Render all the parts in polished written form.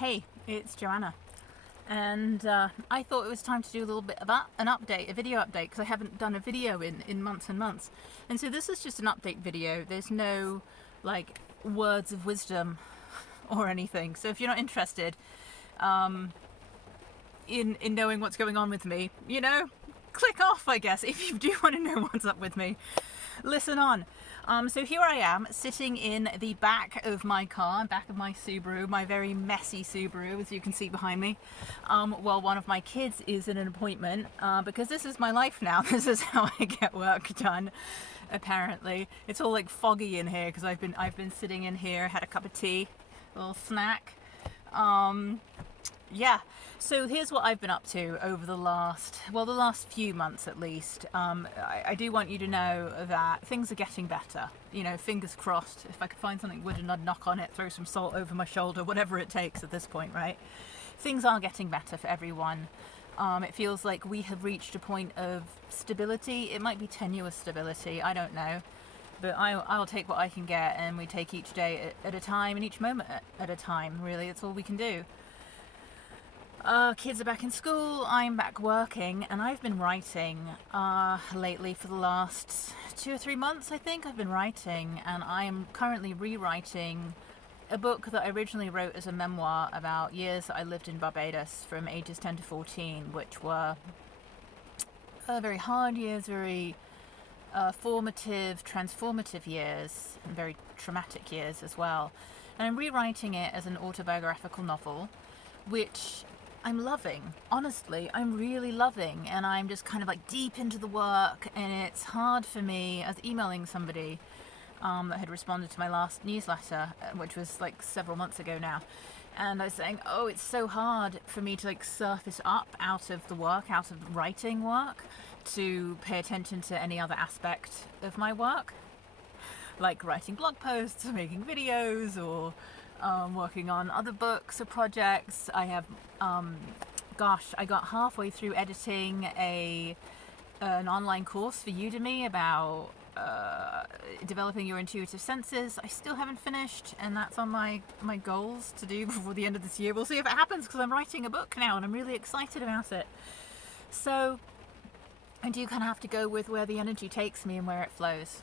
Hey, it's Joanna, and I thought it was time to do a little bit of an update, a video update, because I haven't done a video in months and months. And so this is just an update video. There's no like words of wisdom or anything. So if you're not interested in knowing what's going on with me, click off, I guess. If you do want to know what's up with me, listen on. So here I am sitting in the back of my car, back of my Subaru, my very messy Subaru, as you can see behind me, while one of my kids is in an appointment, because this is my life now. This is how I get work done, apparently. It's all like foggy in here because I've been sitting in here, had a cup of tea, a little snack. Yeah, so here's what I've been up to over the last few months at least. I do want you to know that things are getting better. Fingers crossed. If I could find something wooden, I'd knock on it, throw some salt over my shoulder, whatever it takes at this point, right? Things are getting better for everyone. It feels like we have reached a point of stability. It might be tenuous stability, I don't know. But I'll take what I can get, and we take each day at a time and each moment at a time, really. That's all we can do. Kids are back in school, I'm back working, and I've been writing lately for the last 2 or 3 months, I think. I've been writing, and I am currently rewriting a book that I originally wrote as a memoir about years that I lived in Barbados from ages 10 to 14, which were very hard years, very formative, transformative years, and very traumatic years as well. And I'm rewriting it as an autobiographical novel, which I'm loving. Honestly, I'm really loving, and I'm just kind of like deep into the work, and it's hard for me. I was emailing somebody that had responded to my last newsletter, which was like several months ago now, and I was saying, oh, it's so hard for me to like surface up out of the work, out of the writing work, to pay attention to any other aspect of my work, like writing blog posts or making videos or working on other books or projects. I have, I got halfway through editing an online course for Udemy about developing your intuitive senses. I still haven't finished, and that's on my goals to do before the end of this year. We'll see if it happens, because I'm writing a book now and I'm really excited about it. So I do kind of have to go with where the energy takes me and where it flows.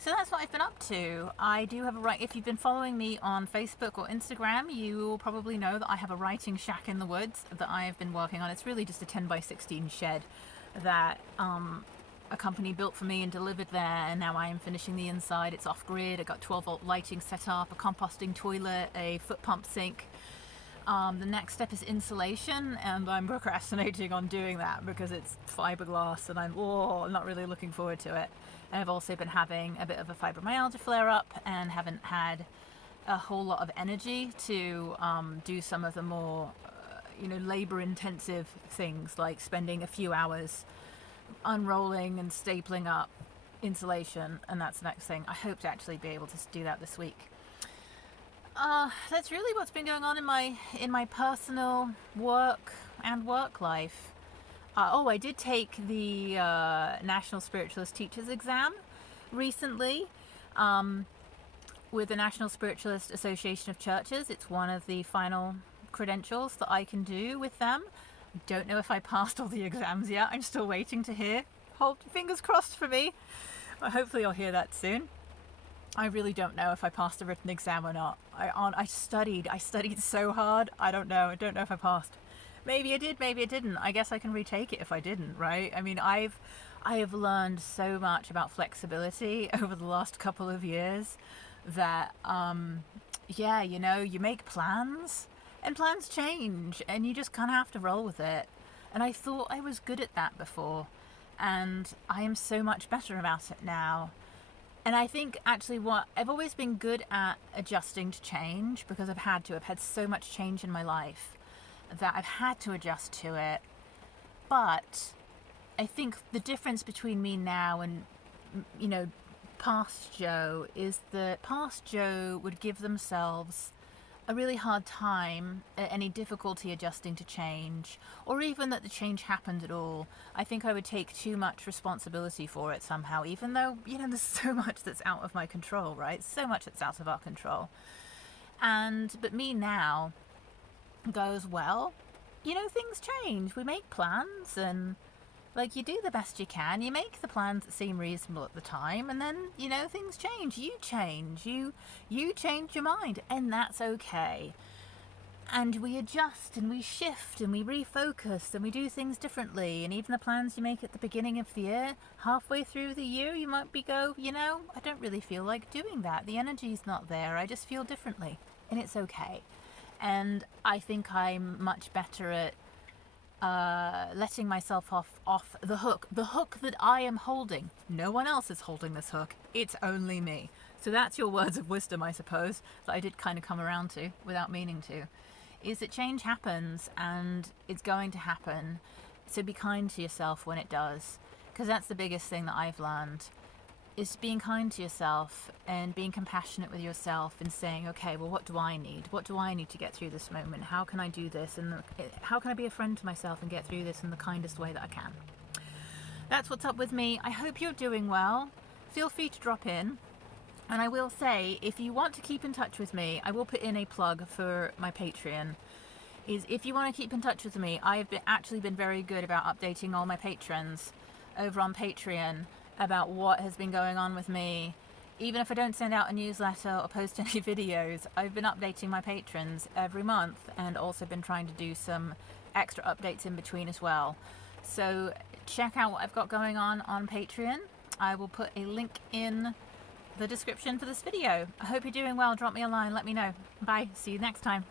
So that's what I've been up to. I do have if you've been following me on Facebook or Instagram, you will probably know that I have a writing shack in the woods that I have been working on. It's really just a 10 by 16 shed that a company built for me and delivered there, and now I am finishing the inside. It's off grid. I got 12-volt lighting set up, a composting toilet, a foot pump sink. The next step is insulation, and I'm procrastinating on doing that because it's fiberglass, and I'm not really looking forward to it. And I've also been having a bit of a fibromyalgia flare-up and haven't had a whole lot of energy to do some of the more, labor-intensive things, like spending a few hours unrolling and stapling up insulation, and that's the next thing. I hope to actually be able to do that this week. That's really what's been going on in my personal work and work life. I did take the National Spiritualist Teachers Exam recently with the National Spiritualist Association of Churches. It's one of the final credentials that I can do with them. I don't know if I passed all the exams yet. I'm still waiting to hear. Hold fingers crossed for me. Hopefully I'll hear that soon. I really don't know if I passed a written exam or not. I studied so hard. I don't know if I passed. Maybe I did, maybe I didn't. I guess I can retake it if I didn't, right? I mean, I have learned so much about flexibility over the last couple of years that, you make plans and plans change, and you just kind of have to roll with it. And I thought I was good at that before, and I am so much better about it now. And I think actually I've always been good at adjusting to change, because I've had so much change in my life that I've had to adjust to it. But I think the difference between me now and, past Joe is that past Joe would give themselves a really hard time at any difficulty adjusting to change, or even that the change happened at all. I think I would take too much responsibility for it somehow, even though, there's so much that's out of my control, right? So much that's out of our control. But me now, goes well, you know, things change. We make plans and like you do the best you can. You make the plans that seem reasonable at the time, and then you know things change. You change. You change your mind, and that's okay. And we adjust and we shift and we refocus and we do things differently. And even the plans you make at the beginning of the year, halfway through the year, you might you know, I don't really feel like doing that. The energy's not there. I just feel differently, and it's okay. And I think I'm much better at letting myself off the hook that I am holding. No one else is holding this hook. It's only me. So that's your words of wisdom, I suppose, that I did kind of come around to without meaning to. Is that change happens and it's going to happen. So be kind to yourself when it does, because that's the biggest thing that I've learned. Is being kind to yourself and being compassionate with yourself and saying, okay, well, what do I need? What do I need to get through this moment? How can I do this? And how can I be a friend to myself and get through this in the kindest way that I can? That's what's up with me. I hope you're doing well. Feel free to drop in. And I will say, if you want to keep in touch with me, I will put in a plug for my Patreon. Is if you want to keep in touch with me, I have actually been very good about updating all my patrons over on Patreon about what has been going on with me. Even if I don't send out a newsletter or post any videos, I've been updating my patrons every month and also been trying to do some extra updates in between as well. So check out what I've got going on Patreon. I will put a link in the description for this video. I hope you're doing well. Drop me a line, let me know. Bye, see you next time.